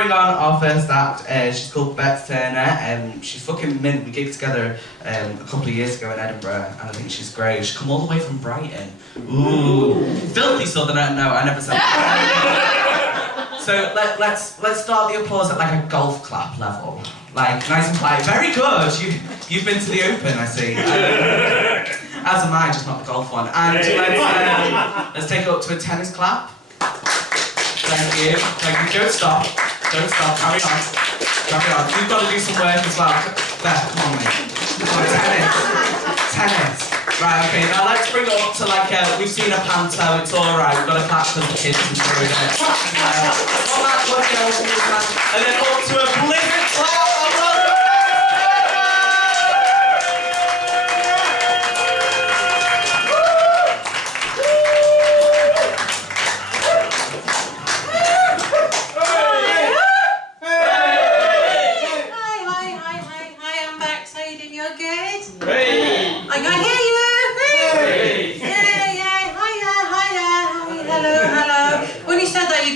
bring on our first act. She's called Bex Turner. She's fucking mint. We gigged together a couple of years ago in Edinburgh, and I think she's great. She's come all the way from Brighton. Ooh, filthy southerner. No, I never said that. So let's start the applause at like a golf clap level, like nice and quiet. Very good. You've been to the Open, I see. As am I, just not the golf one. And let's take it up to a tennis clap. Thank you. Don't stop. Carry on. You've got to do some work as well. There, come on, mate. Come on, tennis. Right, okay, now let's bring it up to like, we've seen a panto, it's alright, we've got to clap for the kids and through it. And then up to a blizzard clap.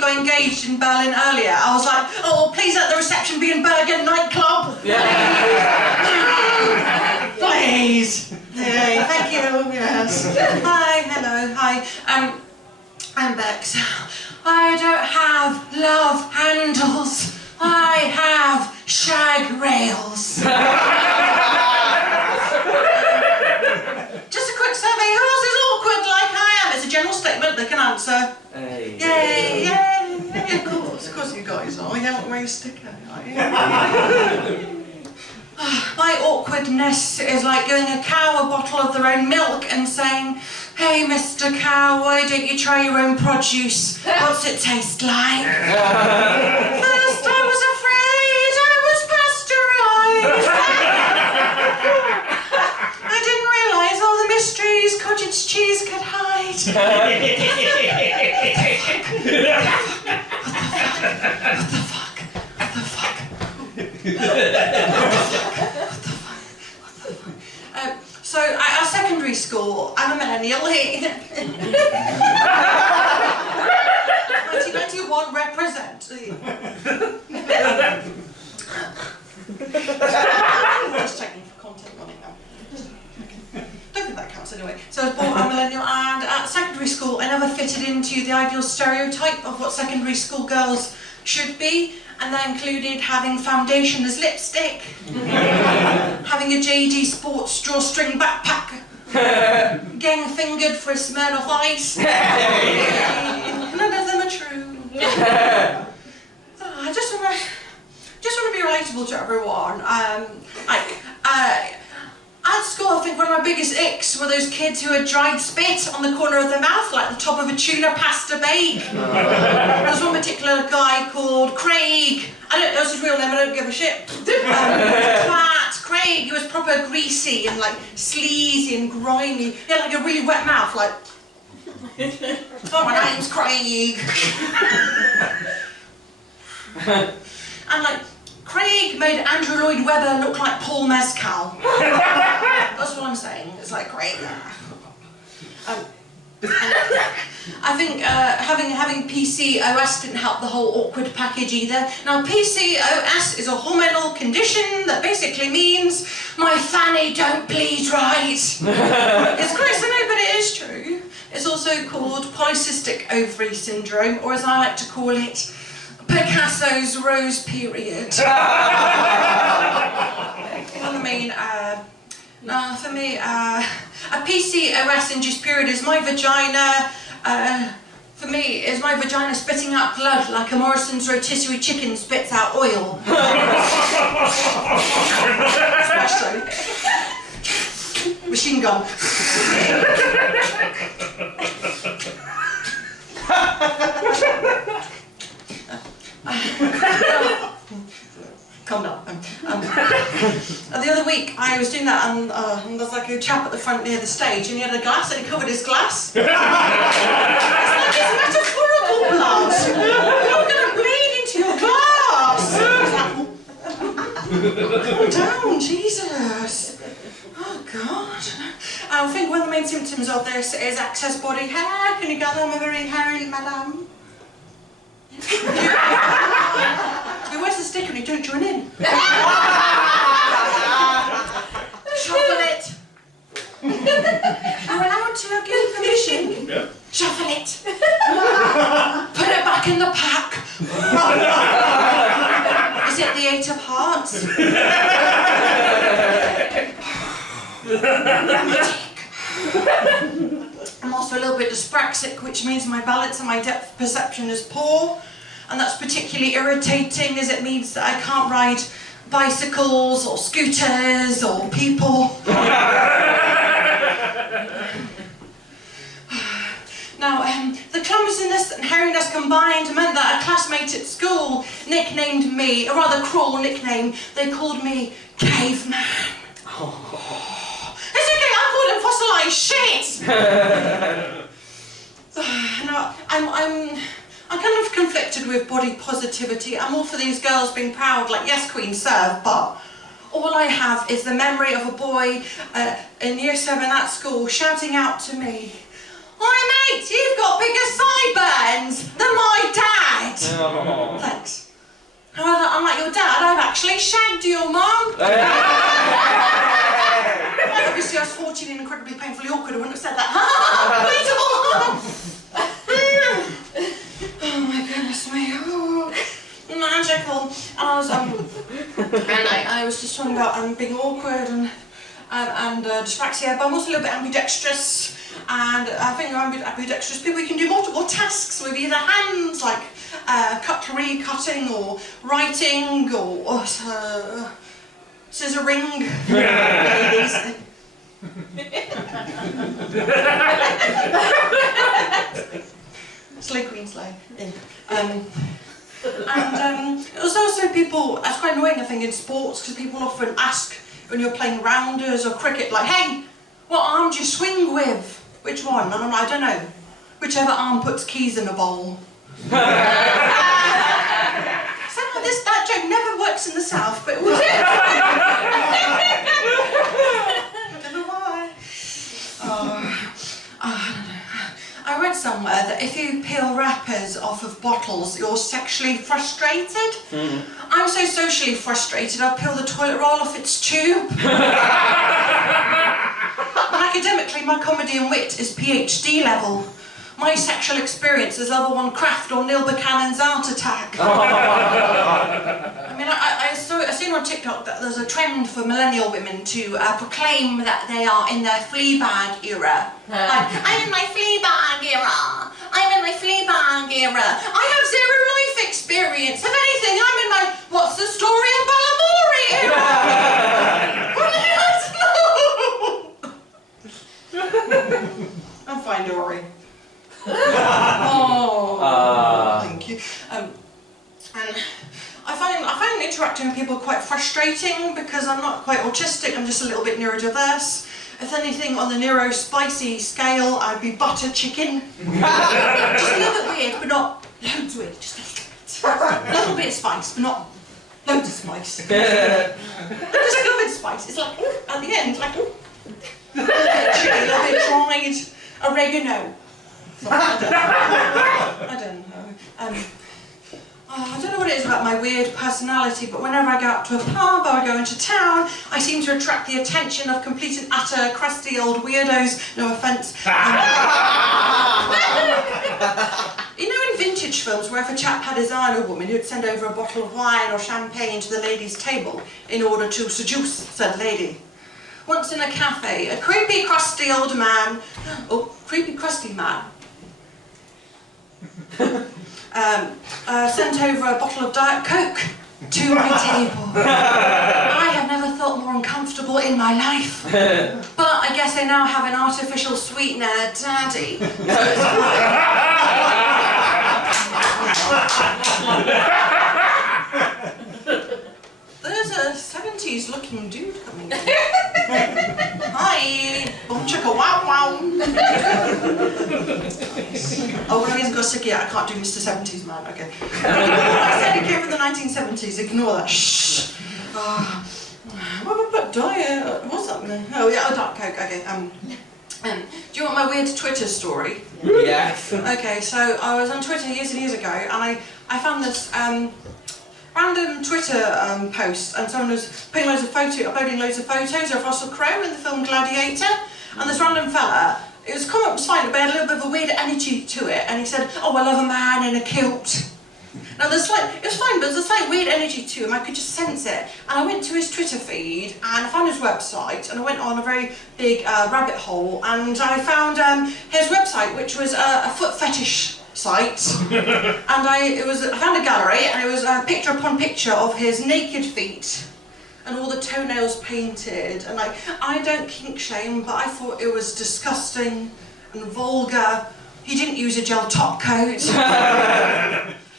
Engaged in Berlin earlier, I was like, oh, please let the reception be in Bergen nightclub. Please. Yay, thank you. Yes. Hi, hello, hi. I'm Bex. I don't have love handles. I have shag rails. Just a quick survey. Who else is awkward like I am? It's a general statement. They can answer. Hey. Yay, yay. Of course you guys are. You haven't raised a sticker, are you? My awkwardness is like giving a cow a bottle of their own milk and saying, hey, Mr. Cow, why don't you try your own produce? What's it taste like? First I was afraid I was pasteurised. I didn't realise all the mysteries cottage cheese could hide. What the fuck? So at our secondary school, I'm a millennial. 1991 represent. Just checking for content on it now. Don't think that counts anyway. So I was born a millennial, and at secondary school I never fitted into the ideal stereotype of what secondary school girls should be, and that included having foundation as lipstick, having a JD Sports drawstring backpack, getting fingered for a Smirnoff Ice. None of them are true. I just want to be relatable to everyone. At school, I think one of my biggest icks were those kids who had dried spit on the corner of their mouth, like the top of a tuna pasta bake. There was one particular guy called Craig. I don't know his real name, I don't give a shit. Twat, Craig, he was proper greasy and like sleazy and grimy. He had like a really wet mouth, like, oh, my name's Craig. And like, Craig made Andrew Lloyd Webber look like Paul Mescal. That's what I'm saying. It's like great. I think having PCOS didn't help the whole awkward package either. Now PCOS is a hormonal condition that basically means my fanny don't bleed right. It's gross, I know, but it is true. It's also called polycystic ovary syndrome, or as I like to call it, Picasso's rose period. I mean, for me, a PCOS-induced period is my vagina, for me, is my vagina spitting out blood like a Morrison's rotisserie chicken spits out oil. Especially. Machine gun. Calm down. The other week I was doing that and there's like a chap at the front near the stage and he had a glass and he covered his glass. It's metaphorical blood. You're going to bleed into your glass. Calm down, Jesus. Oh God. I think one of the main symptoms of this is excess body hair. Can you gather? I'm a very hairy madam. don't join in. Shuffle it. You're allowed to give permission. Yeah. Shuffle it. Put it back in the pack. Is it the 8 of Hearts? I'm also a little bit dyspraxic, which means my balance and my depth of perception is poor, and that's particularly irritating as it means that I can't ride bicycles or scooters or people. Now, the clumsiness and hairiness combined meant that a classmate at school nicknamed me, a rather cruel nickname. They called me Caveman. It's okay, I called him fossilized shit! Now, I'm kind of conflicted with body positivity. I'm all for these girls being proud, like, yes, Queen, serve, but all I have is the memory of a boy in year 7 at school shouting out to me, "Hi mate, you've got bigger sideburns than my dad!" Oh. Thanks. However, unlike your dad, I've actually shagged your mum. Obviously I was 14 and incredibly painfully awkward, I wouldn't have said that. Oh my goodness me. Oh, magical. I was just talking about being awkward and dyspraxia, but I'm also a little bit ambidextrous. And I think ambidextrous people, you can do multiple tasks with either hands, like cutlery cutting or writing or scissoring. Ladies. Slay Queen Slay. It was also people, it's quite annoying I think in sports, because people often ask when you're playing rounders or cricket, like, hey, what arm do you swing with? Which one? And I'm like, I don't know. Whichever arm puts keys in a bowl. Somehow that joke never works in the South, but it will do. I don't know why. I read somewhere that if you peel wrappers off of bottles, you're sexually frustrated. I'm so socially frustrated, I peel the toilet roll off its tube. Academically, my comedy and wit is PhD level. My sexual experience is level 1 craft or Neil Buchanan's Art Attack. I mean, I've seen on TikTok that there's a trend for millennial women to proclaim that they are in their Fleabag era. Like, I'm in my Fleabag era. I'm in my Fleabag era. I have zero life experience. If anything, I'm in my what's the story of Balamory era. I'm fine, Dory. Oh, thank you. And I find interacting with people quite frustrating because I'm not quite autistic. I'm just a little bit neurodiverse. If anything, on the neuro-spicy scale, I'd be butter chicken. Just a little bit weird, but not loads weird. Just a little bit of spice, but not loads of spice. Just a little bit of spice. It's like at the end, like. A little bit chili, a little bit dried oregano. I don't know. I don't know what it is about my weird personality, but whenever I go out to a pub or I go into town, I seem to attract the attention of complete and utter crusty old weirdos. No offence. You know, in vintage films, where if a chap had his eye on a woman, he would send over a bottle of wine or champagne to the lady's table in order to seduce said lady. Once in a cafe, a creepy, crusty old man, sent over a bottle of Diet Coke to my table. I have never felt more uncomfortable in my life. But I guess they now have an artificial sweetener daddy. So it's There's a 70s looking dude coming in. Hi! Boom chicka wow wow! Oh, no, he hasn't got a stick yet. I can't do Mr. 70s man. Okay. I said he came from the 1970s. Ignore that. Shh! What about diet? What's that? Oh, yeah, Diet Coke. Okay. Do you want my weird Twitter story? Yes. Okay, so I was on Twitter years and years ago, and I found this random Twitter post, and someone was putting uploading loads of photos of Russell Crowe in the film Gladiator, and this random fella, his comment was fine, but it had a little bit of a weird energy to it, and he said, "Oh, I love a man in a kilt." Now, it was fine, but there's a slight weird energy to him. I could just sense it. And I went to his Twitter feed, and I found his website, and I went on a very big rabbit hole, and I found his website, which was a foot fetish site. And I found a gallery, and it was picture upon picture of his naked feet, and all the toenails painted. And I don't kink shame, but I thought it was disgusting and vulgar. He didn't use a gel top coat.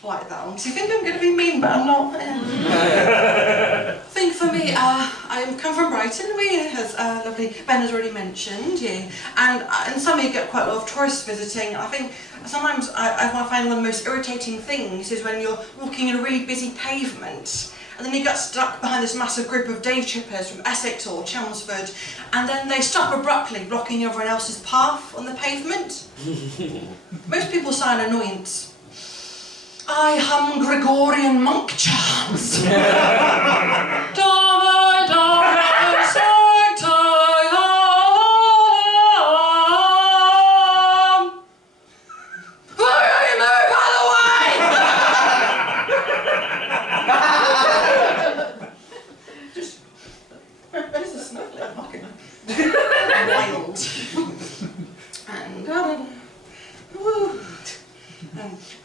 Like that one. So you think I'm going to be mean, but I'm not. I think for me, I come from Brighton, as lovely Ben has already mentioned, yeah. And in summer you get quite a lot of tourists visiting. And I think sometimes I find one of the most irritating things is when you're walking in a really busy pavement, and then you get stuck behind this massive group of day trippers from Essex or Chelmsford, and then they stop abruptly, blocking everyone else's path on the pavement. Most people say an annoyance. I hum Gregorian monk chants.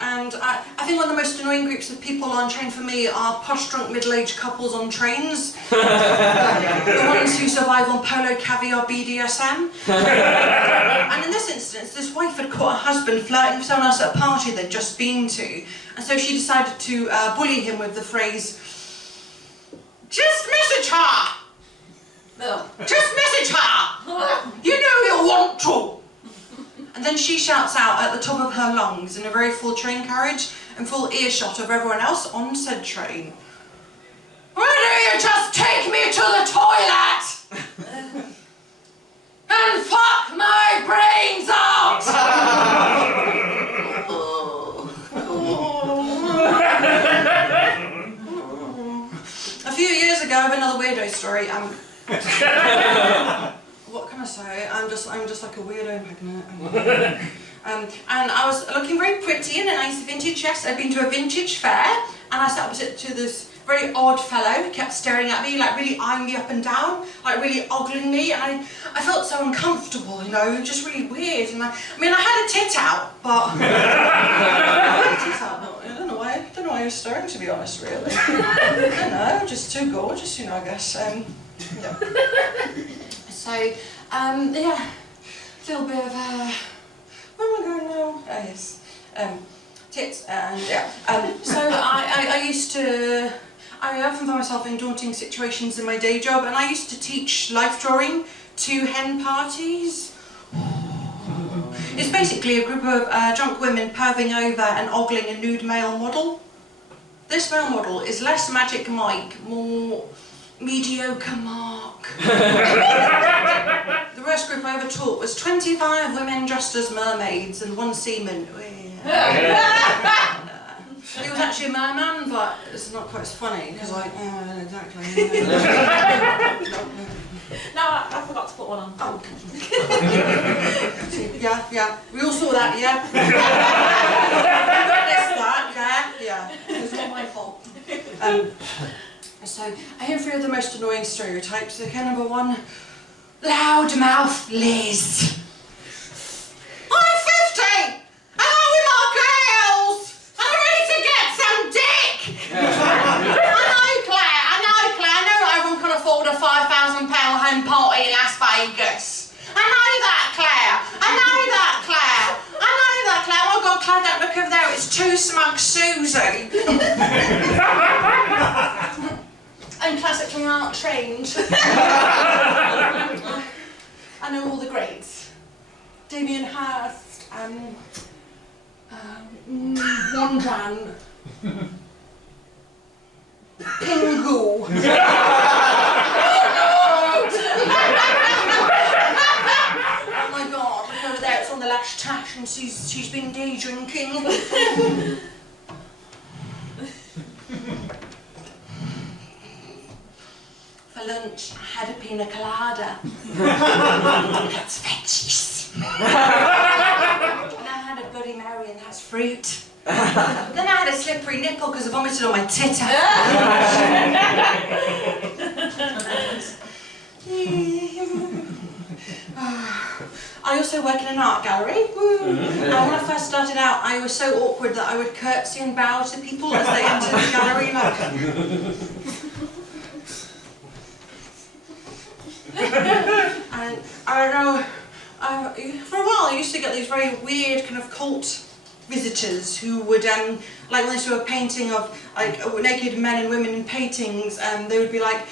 And I think one of the most annoying groups of people on train for me are posh-drunk middle-aged couples on trains. The ones who survive on polo, caviar, BDSM. And in this instance, this wife had caught her husband flirting with someone else at a party they'd just been to, and so she decided to bully him with the phrase, "Just message her! Just message her! You know you'll want to!" And then she shouts out at the top of her lungs in a very full train carriage and full earshot of everyone else on said train, "Why don't you just take me to the toilet and fuck my brains out?" A few years ago, I have another weirdo story. What can I say? I'm just like a weirdo magnet. And I was looking very pretty in a nice vintage dress. I'd been to a vintage fair, and I sat opposite to this very odd fellow who kept staring at me, like really eyeing me up and down, like really ogling me, and I felt so uncomfortable, you know, just really weird. And I mean, I had a tit out, but I don't know why he was staring, to be honest, really. I don't know, just too gorgeous, you know, I guess. Yeah. So, yeah, a little bit of, where am I going now? Oh, yes, tits, and yeah. So I often find myself in daunting situations in my day job, and I used to teach life drawing to hen parties. It's basically a group of drunk women perving over and ogling a nude male model. This male model is less Magic Mike, more mediocre Mark. The worst group I ever taught was 25 women dressed as mermaids and one seaman. He was actually a merman, but it's not quite as funny because exactly. No, I forgot to put one on. Oh. Yeah. We all saw that, yeah. Yeah. It was not my fault. So, I have 3 of the most annoying stereotypes. Okay, number 1, loudmouth Liz. I'm 50, and I'm with my girls, and I'm ready to get some dick. I know, Claire, I know everyone can afford a £5,000 home party in Las Vegas. I know that, Claire. Oh God, Claire, don't look over there, it's Too Smug Susie. I'm classically not trained. I know all the greats. Damien Hirst, Wondran, Pingu. Oh my God, look over there, it's on the Lash Tash and she's been day drinking. lunch, I had a pina colada. That's veggies. And I had a Bloody Mary, and that's fruit. Then I had a slippery nipple because I vomited on my titter. I also work in an art gallery. And when I first started out, I was so awkward that I would curtsy and bow to people as they entered the gallery. Like, and I don't know, for a while I used to get these very weird kind of cult visitors who would, like when they saw a painting of like naked men and women in paintings, they would be like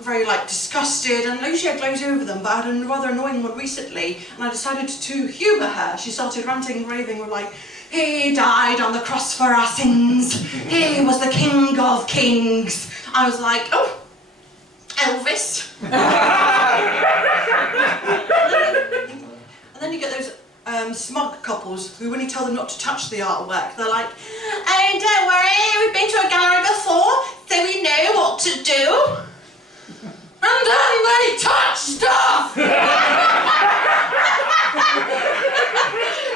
very like disgusted, and usually I glaze over them, but I had a rather annoying one recently, and I decided to humour her. She started ranting and raving with like, he died on the cross for our sins, he was the King of Kings. I was like, oh, Elvis. And then you get those smug couples who, when you tell them not to touch the artwork, they're like, oh, don't worry, we've been to a gallery before, so we know what to do. And then they touch stuff!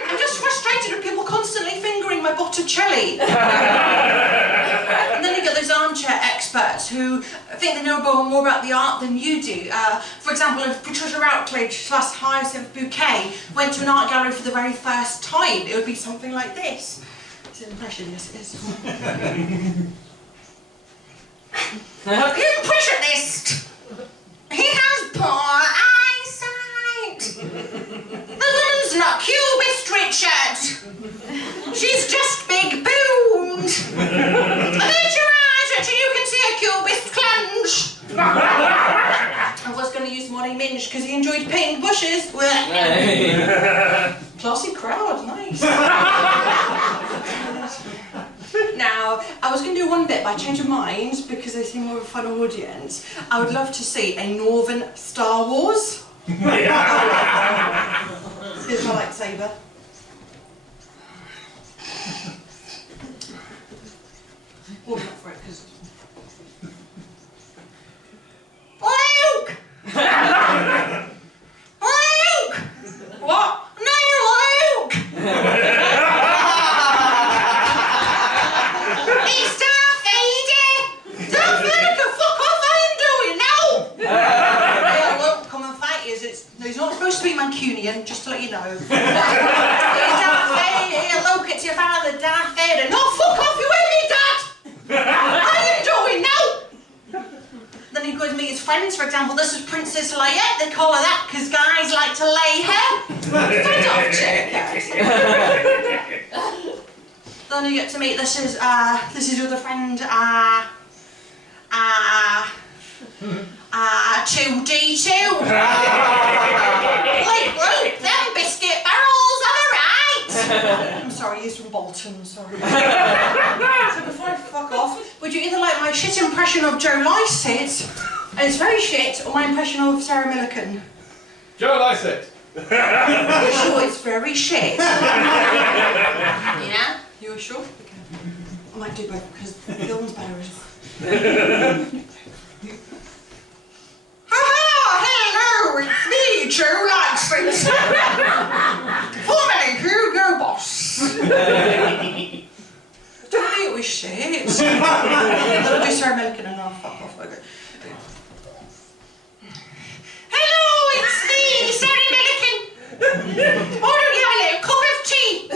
I'm just frustrated with people constantly fingering my Botticelli. And then you get those armchair experts who think they know more about the art than you do. For example, if Patricia Routledge / Hyacinth Bouquet went to an art gallery for the very first time, it would be something like this. It's an impression, yes it is. Impressionist! He has poor eyesight! The woman's not cubist, Richard! She's just big boned! Close your eyes, Richard, you can see a cubist clench! I was going to use Monty Minch because he enjoyed painting bushes. Classy crowd, nice. Now, I was going to do one bit, but I changed my mind because they seem more of a fun audience. I would love to see a Northern Star Wars. Here's my lightsaber. Walk up for it, because... Luke! Luke! What? No, Luke! It's Darth Vader! Darth Vader can fuck off, I ain't doing now! Yeah, look, come and fight you. He's not supposed to be Mancunian, just to let you know. It's Darth Vader, look, it's your father, Darth Vader. No, fuck off, you hear me, Dad! I ain't doing now! Then he goes meet his friends, for example, this is Princess Leia. They call her that because guys like to lay her. Fed off, chick. Then you get to meet, this is your other friend, 2D2. Like, Luke, them biscuit barrels, am I right? I'm sorry, he's from Bolton, sorry. So before I fuck off, would you either like my shit impression of Joe Lycett, and it's very shit, or my impression of Sarah Millican? Joe Lycett. You're sure it's very shit? Yeah? You're sure? Okay. I might do both because the film's better as well. Hello, it's me, Joe Lycett. Formerly Hugo Boss. Don't think it was shit. I'll do Sarah Millican and I'll fuck off. Okay. Hello, it's me, Sarah Millican. Why don't you have a little cup of tea, a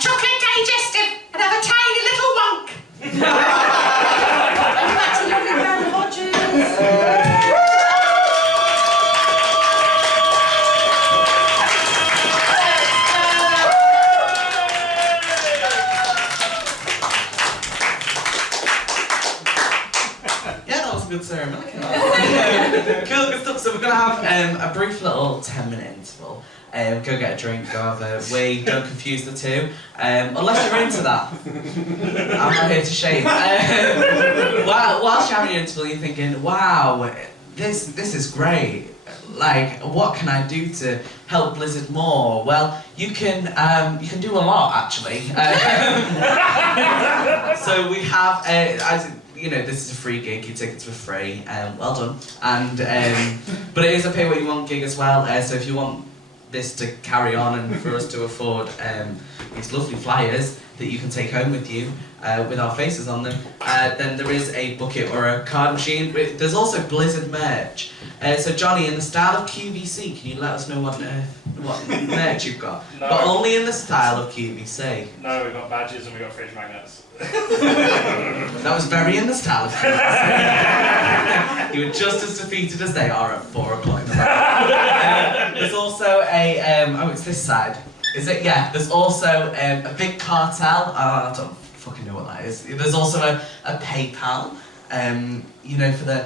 chocolate digestive, and have a tiny little wonk? And back to lovely Mary Hodges. Yeah, that was a good Sarah Millican. Cool, good stuff. So we're going to have a brief little 10-minute interval. Go get a drink, go have a wee, don't confuse the two. Unless you're into that. I'm not here to shame. Whilst you're having your interval, you're thinking, wow, this is great. Like, what can I do to help Blizzard more? Well, you can do a lot, actually. So we have, you know, this is a free gig, your tickets were free, well done. And, but it is a pay what you want gig as well, so if you want this to carry on and for us to afford these lovely flyers that you can take home with you with our faces on them, then there is a bucket or a card machine. There's also Blizzard merch. So Johnny, in the style of QVC, can you let us know what merch you've got? No. But only in the style of QVC. No, we've got badges and we've got fridge magnets. That was very in the style of QVC. You were just as defeated as they are at 4 o'clock in the morning. There's also a, oh, it's this side. Is it? Yeah, there's also a big cartel. I don't fucking know what that is. There's also a PayPal, you know, for the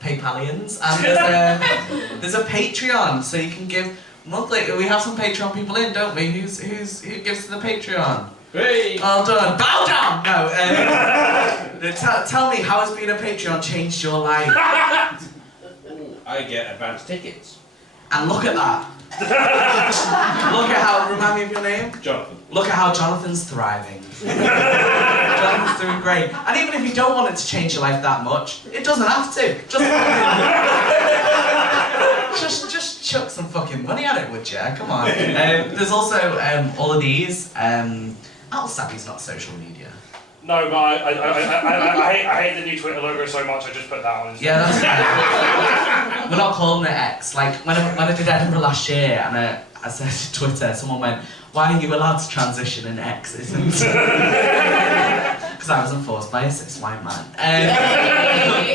PayPalians. And there's a Patreon, so you can give monthly. We have some Patreon people in, don't we? Who gives to the Patreon? Hey! Well done. Bow down! No, tell me, how has being a Patreon changed your life? I get advance tickets. And look at that. Look at how, remind me of your name? Jonathan. Look at how Jonathan's thriving. Jonathan's doing great. And even if you don't want it to change your life that much, it doesn't have to. Just chuck some fucking money at it, would you? Come on. There's also all of these. Savvy's not social media. No, but I hate the new Twitter logo so much, I just put that on. Yeah, that's fine. We're not calling it X. Like, when I did Edinburgh last year, and I said to Twitter, someone went, "Why are you allowed to transition and X isn't?" Because I was enforced by a cis white man.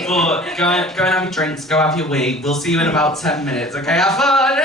But go and have your drinks, go have your wee. We'll see you in about 10 minutes, okay? Have fun!